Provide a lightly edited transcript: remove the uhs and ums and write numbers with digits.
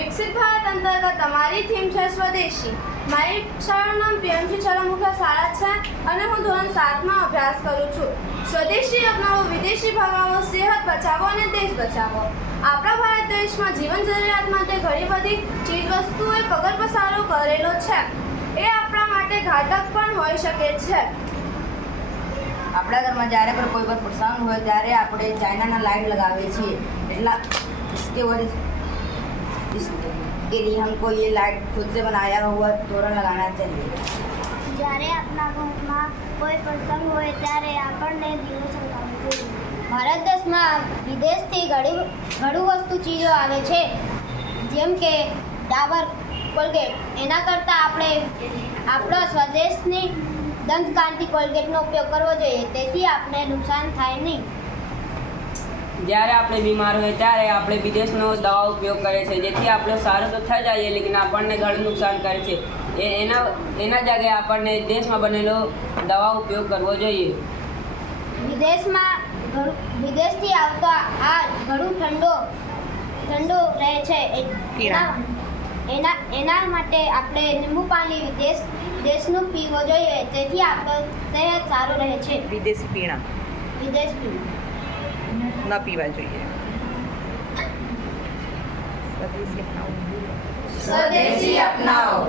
વિકસિત ભારત અંતર્ગત તમારી થીમ છે સ્વદેશી. મારી શાળાનું નામ પીએમસી ચરમુખા શાળા છે અને હું ધોરણ 7માં અભ્યાસ કરું છું. સ્વદેશી અપનાવો, વિદેશી ભગાવો, સેહત બચાવો અને દેશ બચાવો. આપણા ભારત દેશમાં જીવન જરૂરિયાત માટે ઘણી બધી ચીજવસ્તુઓએ પગરપસારો કરેલો છે. એ આપણા માટે ઘાતક પણ હોઈ શકે છે. આપણા ઘરમાં જ્યારે પણ કોઈ પણ પ્રસંગ હોય ત્યારે આપણે ચાઇનાના લાइट लगावे છીએ. એટલા इसके लिए हमको ये लाइट खुद से बनाया हुआ तोरण लगाना चाहिए. જ્યારે આપણા ઘરમાં કોઈ પ્રસંગ હોય ત્યારે આપણને દીવો સળગાવવો જોઈએ. ભારત દેશમાં વિદેશથી ઘણી વસ્તુ ચીજો આવે છે, જેમ કે ડાબર, કોલગેટ. એના કરતાં આપણે આપણા સ્વદેશની દંતકાંતિ કોલગેટનો ઉપયોગ કરવો જોઈએ, તેથી આપણે નુકસાન થાય નહીં. જ્યારે આપણે બીમાર હોય ત્યારે આપણે વિદેશનો દવા ઉપયોગ કરે છે, જેથી આપણે સારું તો થઈ જાય, લેકિન આપણને ઘણું નુકસાન કરે છે. એના જગ્યાએ આપણને દેશમાં બનેલો દવા ઉપયોગ કરવો જોઈએ. વિદેશથી આવતો આ ઘણું ઠંડુ રહે છે. એના માટે આપણે લીંબુ પાણી દેશનું પીવો જોઈએ, તેથી આપણો સેહત સારું રહે છે. વિદેશી પીણા ન પીવા જોઈએ. સ્વદેશી અપનાવો.